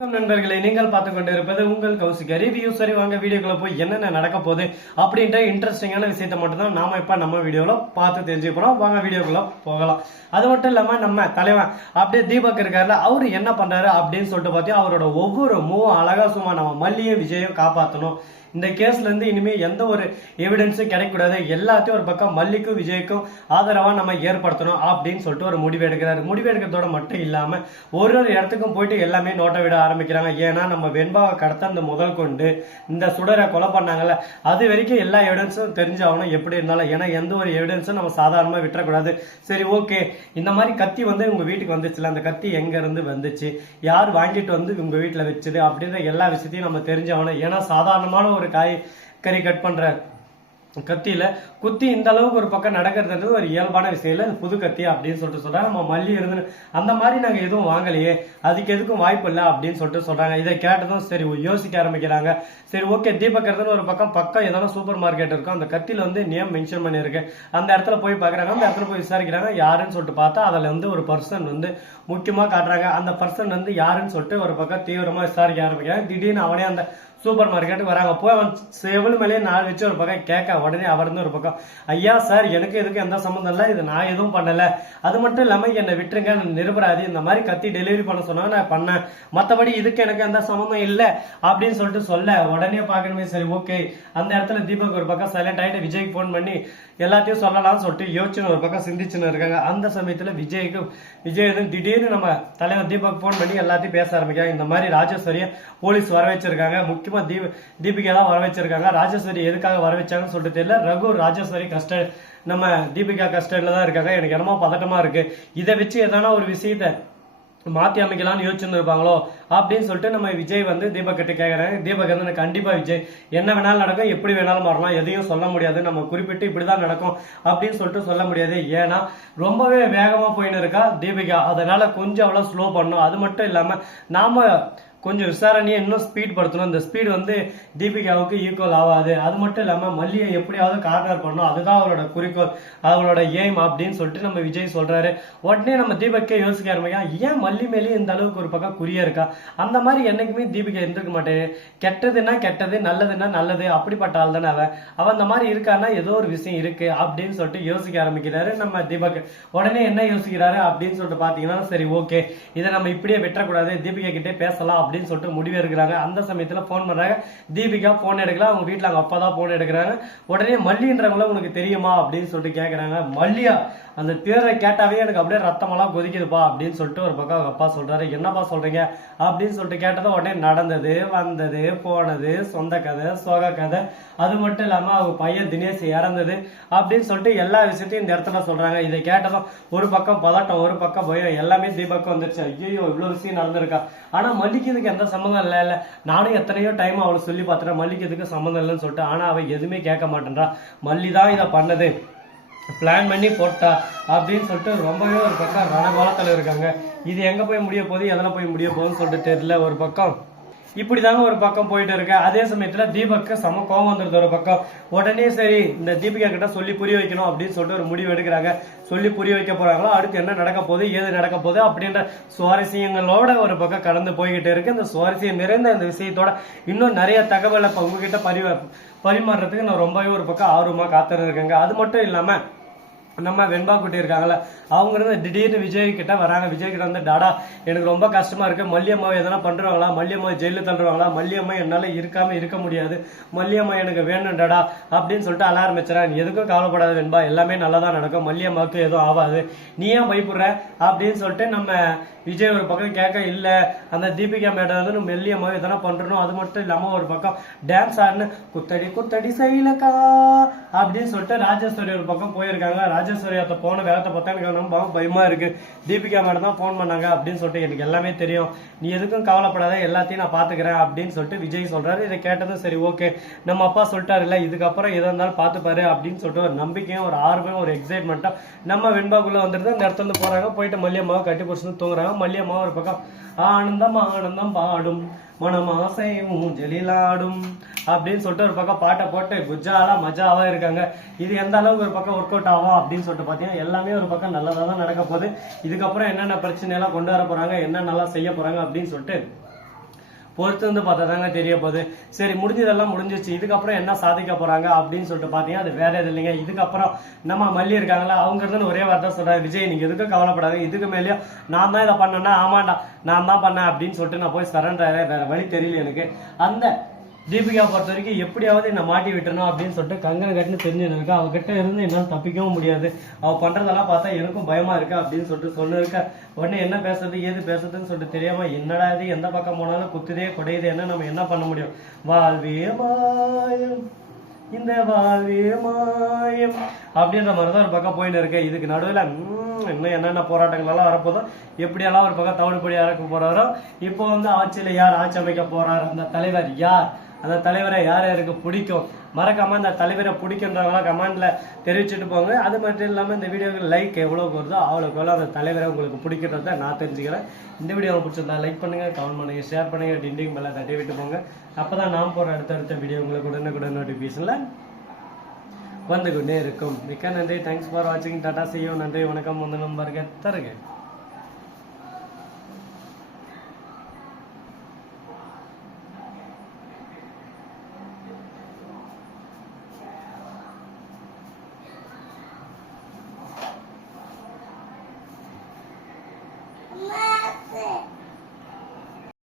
நண்பர்களை நீங்கள் பார்த்து கொண்டு இருப்பது உங்கள் கௌசிக ரிவ்யூ. சரி வாங்க வீடியோக்குள்ள போய் என்னென்ன நடக்க போகுது அப்படின்ற இன்ட்ரெஸ்டிங்கான விஷயத்த மட்டும் தான் நாம இப்ப நம்ம வீடியோல பார்த்து தெரிஞ்சுக்க போறோம். வாங்க வீடியோக்குள்ள போகலாம். அது மட்டும் இல்லாம நம்ம தலைவன் அப்படியே தீபக் இருக்காருல, அவரு என்ன பண்றாரு அப்படின்னு சொல்லிட்டு பார்த்தீங்கன்னா அவரோட ஒவ்வொரு மூவும் அழகா சும்மா நம்ம மல்லியும் விஜயும் காப்பாற்றணும், இந்த கேஸ்ல இருந்து இனிமே எந்த ஒரு எவிடன்ஸும் கிடைக்கூடாது, எல்லாத்தையும் ஒரு பக்கம் மல்லிக்கும் விஜய்க்கும் ஆதரவா நம்ம ஏற்படுத்தணும் அப்படின்னு சொல்லிட்டு ஒரு முடிவு எடுக்கிறாரு. முடிவு எடுக்கிறதோட மட்டும் இல்லாம ஒரு ஒரு இடத்துக்கும் போயிட்டு எல்லாமே நோட்டை விட ஆரம்பிக்கிறாங்க. ஏன்னா நம்ம வெண்பாவை கடத்த அந்த முதல் கொண்டு இந்த சுடரை கொலை பண்ணாங்கல்ல, அது வரைக்கும் எல்லா எவிடன்ஸும் தெரிஞ்சாகணும் எப்படி இருந்தாலும். ஏன்னா எந்த ஒரு எவிடன்ஸும் நம்ம சாதாரணமா விட்டுறக்கூடாது. சரி ஓகே, இந்த மாதிரி கத்தி வந்து உங்க வீட்டுக்கு வந்துச்சுல, அந்த கத்தி எங்க இருந்து வந்துச்சு, யார் வாங்கிட்டு வந்து உங்க வீட்டுல வச்சுது அப்படின்ற எல்லா விஷயத்தையும் நம்ம தெரிஞ்சாகணும். ஏன்னா சாதாரணமான ஒரு காய்கறி கட் பண்ற கத்தியில குத்தி இந்த அளவுக்கு ஒரு பக்கம் நடக்கிறது ஒரு இயல்பான விஷயம் இல்ல, புது கத்தி அப்படின்னு சொல்லிட்டு சொல்றாங்க. நம்ம மல்லி இருந்து அந்த மாதிரி நாங்க எதுவும் வாங்கலையே, அதுக்கு எதுக்கும் வாய்ப்பு இல்லை அப்படின்னு சொல்லிட்டு சொல்றாங்க. இதை கேட்டதும் சரி யோசிக்க ஆரம்பிக்கிறாங்க. சரி ஓகே, தீபக் இருந்து ஒரு பக்கம் ஏதாவது சூப்பர் மார்க்கெட் இருக்கும், அந்த கத்தியில வந்து நேம் மென்ஷன் பண்ணிருக்கு, அந்த இடத்துல போய் பாக்குறாங்க. அந்த இடத்துல போய் விசாரிக்கிறாங்க யாருன்னு சொல்லிட்டு பார்த்தா அதுல வந்து ஒரு பர்சன் வந்து முக்கியமா காட்டுறாங்க. அந்த பர்சன் வந்து யாருன்னு சொல்லிட்டு ஒரு பக்கம் தீவிரமா விசாரிக்க ஆரம்பிக்கிறாங்க. திடீர்னு அவனே அந்த சூப்பர் மார்க்கெட்டுக்கு வராங்க. போய் அவன் செவல் மேலேயே நாள் வச்சு ஒரு பக்கம் கேட்க, உடனே அவர் வந்து ஒரு பக்கம் ஐயா சார் எனக்கு எதுக்கு எந்த சம்மந்தம் இல்லை, இது நான் எதுவும் பண்ணல, அது மட்டும் இல்லாம என்னை விட்டுருங்க, நிரபராதி, இந்த மாதிரி கத்தி டெலிவரி பண்ண சொன்னாங்க நான் பண்ணேன், மற்றபடி இதுக்கு எனக்கு எந்த சம்மந்தம் இல்லை அப்படின்னு சொல்லிட்டு சொல்ல உடனே பார்க்கணுமே. சரி ஓகே, அந்த இடத்துல தீபக் ஒரு பக்கம் சைலண்ட் ஆகிட்டு விஜய்க்கு ஃபோன் பண்ணி எல்லாத்தையும் சொல்லலாம்னு சொல்லிட்டு யோசிச்சுன்னு ஒரு பக்கம் சிந்திச்சுன்னு இருக்காங்க. அந்த சமயத்துல விஜய் வந்து திடீர்னு நம்ம தலைவர் தீபக் ஃபோன் பண்ணி எல்லாத்தையும் பேச ஆரம்பிக்காங்க. இந்த மாதிரி ராஜேஸ்வரியை போலீஸ் வர வச்சிருக்காங்க, முக்கியமா தீபிகா தான் வர வச்சிருக்காங்க. ராஜேஸ்வரி எதுக்காக வர வச்சாங்கன்னு சொல்லிட்டு தெரியல. ரகு ராஜேஸ்வரி நம்ம தீபிகா கஸ்டடியில தான் இருக்காங்க. எனக்கு என்னமோ பதட்டமா இருக்கு, இதை வச்சு எதனா ஒரு விஷயத்த மாத்தி அமைக்கலாம்னு யோசிச்சுன்னு இருப்பாங்களோ அப்படின்னு சொல்லிட்டு நம்ம விஜய் வந்து தீபக் கிட்ட கேட்கறாங்க. தீபக் வந்து கண்டிப்பா விஜய் என்ன வேணாலும் நடக்கும், எப்படி வேணாலும் வரலாம், எதையும் சொல்ல முடியாது, நம்ம குறிப்பிட்டு இப்படிதான் நடக்கும் அப்படின்னு சொல்லிட்டு சொல்ல முடியாது. ஏன்னா ரொம்பவே வேகமா போயின்னு இருக்கா தீபிகா, அதனால கொஞ்சம் அவ்வளவு ஸ்லோ பண்ணும். அது மட்டும் இல்லாம நாம கொஞ்சம் விசாரணையை இன்னும் ஸ்பீட் படுத்தணும். இந்த ஸ்பீட் வந்து தீபிகாவுக்கு ஈக்குவல் ஆகாது. அது மட்டும் இல்லாம மல்லியை எப்படியாவது கார்னர் பண்ணணும், அதுதான் அவளோட குறிக்கோள், அவளோட எய்ம் அப்படின்னு சொல்லிட்டு நம்ம விஜய் சொல்றாரு. உடனே நம்ம தீபக்கே யோசிக்க ஆரம்பிக்கா, ஏன் மல்லி மேலே இந்த அளவுக்கு ஒரு பக்கம் குறியா இருக்கா, அந்த மாதிரி என்னைக்குமே தீபிகா இருந்திருக்க மாட்டேன், கெட்டதுன்னா கெட்டது, நல்லதுன்னா நல்லது, அப்படிப்பட்ட ஆள் தானே அவன் அந்த மாதிரி இருக்கான்னா ஏதோ ஒரு விஷயம் இருக்கு அப்படின்னு சொல்லிட்டு யோசிக்க ஆரம்பிக்கிறாரு நம்ம தீபக். உடனே என்ன யோசிக்கிறாரு அப்படின்னு சொல்லிட்டு பாத்தீங்கன்னா, சரி ஓகே இதை நம்ம இப்படியே விட்டுறக்கூடாது, தீபிகா கிட்டே பேசலாம் அப்படின்னு சொல்லிட்டு முடிவு எடுக்கிறாங்க. அந்த சமயத்துல போன் பண்றாங்க. தீபிகா போன் எடுக்கலாம், அவங்க வீட்டுல அவங்க அப்பா தான் போன் எடுக்கிறாங்க. உடனே மல்லின்றவங்கள உனக்கு தெரியுமா அப்படின்னு சொல்லிட்டு கேட்கறாங்க. மல்லியா, அந்த பேரை கேட்டாவே எனக்கு அப்படியே ரத்தமெல்லாம் கொதிக்குதுப்பா அப்படின்னு சொல்லிட்டு ஒரு பக்கம் அவங்க அப்பா சொல்றாரு. என்னப்பா சொல்றீங்க அப்படின்னு சொல்லிட்டு கேட்டதும் உடனே நடந்தது வந்தது போனது சொந்த கதை சோக கதை, அது மட்டும் இல்லாம அவங்க பையன் தினேஷ் இறந்தது அப்படின்னு சொல்லிட்டு எல்லா விஷயத்தையும் இந்த இடத்துல சொல்றாங்க. இதை கேட்டதும் ஒரு பக்கம் பதட்டம் ஒரு பக்கம் பயம் எல்லாமே தீபக் வந்துருச்சு. ஐயோ இவ்வளவு விஷயம் நடந்திருக்கா, ஆனா மல்லிக்கு இதுக்கு எந்த சம்மந்தம் இல்ல, நானும் எத்தனையோ டைம் அவளை சொல்லி பார்த்துட்டேன் மல்லிக்கு இதுக்கு சம்மந்தம் இல்லைன்னு சொல்லிட்டு, ஆனா அவ எதுவுமே கேட்க மாட்டேன்றா, மல்லி தான் இதை பண்ணது, பிளான் பண்ணி போட்டா அப்படின்னு சொல்லிட்டு ரொம்பவே ஒரு பக்கம் ரணகோலத்துல இருக்காங்க. இது எங்க போய் முடிய போகுது எதனா போய் முடிய போகுதுன்னு சொல்லிட்டு தெரியல. ஒரு பக்கம் இப்படிதாங்க ஒரு பக்கம் போயிட்டு இருக்கு. அதே சமயத்துல தீபக்கு சம கோவம் வந்துருது ஒரு பக்கம். உடனே சரி இந்த தீபிகா கிட்ட சொல்லி புரிய வைக்கணும் அப்படின்னு சொல்லிட்டு ஒரு முடிவு எடுக்கிறாங்க. சொல்லி புரிய வைக்க போறாங்களோ, அடுத்து என்ன நடக்க போகுது ஏது நடக்க போகுது அப்படின்ற சுவாரஸ்யங்களோட ஒரு பக்கம் கடந்து போய்கிட்டு இருக்கு. இந்த சுவாரஸ்யம் நிறைந்த இந்த விஷயத்தோட இன்னும் நிறைய தகவலை உங்ககிட்ட பரிமாறுறதுக்கு நான் ரொம்பவே ஒரு பக்கம் ஆர்வமா காத்துட்டு இருக்கேங்க. அது மட்டும் இல்லாம நம்ம வெண்பா குட்டி இருக்காங்கல்ல, அவங்க இருந்து திடீர்னு விஜய் கிட்ட வராங்க. விஜய் கிட்ட வந்து டாடா எனக்கு ரொம்ப கஷ்டமா இருக்கு, மல்லியம்மாவை எதனா பண்றாங்களா, மல்லியம்மா ஜெயில தள்ளுவாங்களா, மல்லியம்மா என்னால இருக்க முடியாது, மல்லியம்மா எனக்கு வேணும் டாடா அப்படின்னு சொல்லிட்டு அழ ஆரம்பிச்சுறேன். எதுக்கும் கவலைப்படாத வெண்பா, எல்லாமே நல்லதான் நடக்கும், மல்லியம்மாவுக்கு எதுவும் ஆகாது, நீ ஏன் பயப்படுற அப்படின்னு சொல்லிட்டு நம்ம விஜய் ஒரு பக்கம் கேட்க, இல்ல அந்த தீபிகா மேடம் வந்து மெல்லியம்மா எதனா பண்றணும், அது மட்டும் இல்லாம ஒரு பக்கம் டான்ஸ் ஆடுன்னு குத்தடி குத்தடி சைலக்கா அப்படின்னு சொல்லிட்டு ராஜேஸ்வரி ஒரு பக்கம் போயிருக்காங்க. ராஜேஸ்வரி அத்த போன வேகத்தை பார்த்தா எனக்கு ரொம்ப பயமா இருக்கு, தீபிகா மேடம் தான் போன் பண்ணாங்க அப்படின்னு சொல்லிட்டு எனக்கு எல்லாமே தெரியும், நீ எதுக்கும் கவலைப்படாத, எல்லாத்தையும் நான் பாத்துக்கிறேன் அப்படின்னு சொல்லிட்டு விஜய் சொல்றாரு. இதை கேட்டதும் சரி ஓகே நம்ம அப்பா சொல்லிட்டாரு இல்ல, இதுக்கப்புறம் எதா இருந்தாலும் பாத்துப்பாரு அப்படின்னு சொல்லிட்டு ஒரு நம்பிக்கையும் ஒரு ஆர்வம் ஒரு எக்ஸைட்மெண்ட்டா நம்ம வெண்பாக்குள்ள வந்துட்டு இந்த இடத்துல இருந்து போறாங்க. போயிட்டு மல்லியம்மாவை கட்டி பிடிச்சிட்டு தூங்குறாங்க. மல்லியம்மா ஒரு பக்கம் ஆனந்தம் ஆனந்தம் பாடும் மனமாசை ஊஞ்சலிலாடும் அப்படின்னு சொல்லிட்டு ஒரு பக்கம் பாட்டை போட்டு குஜாலா மஜாவா இருக்காங்க. இது எந்த அளவுக்கு ஒரு பக்கம் ஒர்க் அவுட் ஆகும் அப்படின்னு சொல்லிட்டு பாத்தீங்கன்னா எல்லாமே ஒரு பக்கம் நல்லதா தான் நடக்க போகுது. இதுக்கப்புறம் என்னென்ன பிரச்சனை எல்லாம் கொண்டு வர போறாங்க, என்ன நல்லா செய்ய போறாங்க அப்படின்னு சொல்லிட்டு பொறுத்து வந்து பார்த்தா தாங்க தெரிய போகுது. சரி, முடிஞ்சதெல்லாம் முடிஞ்சிச்சு, இதுக்கப்புறம் என்ன சாதிக்க போறாங்க அப்படின்னு சொல்லிட்டு பாத்தீங்கன்னா அது வேற எது இல்லைங்க. இதுக்கப்புறம் நம்ம மல்லி இருக்காங்களா, அவங்க இருந்து ஒரே வார்த்தை சொல்றாங்க, விஜய் நீங்க எதுக்கும் கவலைப்படாது, இதுக்கு மேலேயும் நான் தான் இதை பண்ணேன்னா ஆமாண்டா நான் தான் பண்ணேன் அப்படின்னு சொல்லிட்டு நான் போய் சரண்டர், வேற வழி தெரியல எனக்கு. அந்த தீபிகா பொறுத்த வரைக்கும் எப்படியாவது என்ன மாட்டி விட்டுறணும் அப்படின்னு சொல்லிட்டு கங்கனை கட்டுன்னு தெரிஞ்சுருக்கு. அவகிட்ட இருந்து என்னால் தப்பிக்கவும் முடியாது, அவ பண்றதெல்லாம் பார்த்தா எனக்கும் பயமா இருக்கு அப்படின்னு சொல்லிட்டு சொல்லிருக்க. உடனே என்ன பேசுறது ஏது பேசுறதுன்னு சொல்லிட்டு தெரியாம என்னடா இது, எந்த பக்கம் போனாலும் குத்துதே குடையுது, என்ன நம்ம என்ன பண்ண முடியும், வாழ்வே மாயம் இந்த வாழ்வே மாயம் அப்படின்ற மாதிரிதான் ஒரு பக்கம் போயிட்டு இருக்கு. இதுக்கு நடுவில் இன்னும் என்னென்ன போராட்டங்கள் எல்லாம் வரப்போதோ, எப்படியெல்லாம் ஒரு பக்கம் தவிடுபடி இறக்க போறாரோ. இப்போ வந்து ஆட்சியில யார் ஆட்சி அமைக்க போறாரு, அந்த தலைவர் யார், அந்த தலைவரை யார் யாருக்கு பிடிக்கும், மறக்காம அந்த தலைவரை பிடிக்கின்றவங்களாம் கமெண்ட்ல தெரிவிச்சுட்டு போங்க. அது மட்டும் இல்லாம இந்த வீடியோக்கு லைக் எவ்வளவு வருதோ அவ்வளோக்கு எவ்வளோ அந்த தலைவரை உங்களுக்கு பிடிக்கிறத நான் தெரிஞ்சுக்கிறேன். இந்த வீடியோ பிடிச்சிருந்தா லைக் பண்ணுங்க, கமெண்ட் பண்ணுங்க, ஷேர் பண்ணுங்க, டிண்டிங் மேல தட்டி விட்டு போங்க. அப்பதான் நான் போற அடுத்த வீடியோ உங்களுக்கு உடனுக்குடன் நோட்டிபிகேஷன்ல வந்து கொண்டே இருக்கும். மிக்க நன்றி, தேங்க்ஸ் ஃபார் வாட்சிங், டாடா, see you, நன்றி, வணக்கம், வந்தனம், வருக தருக.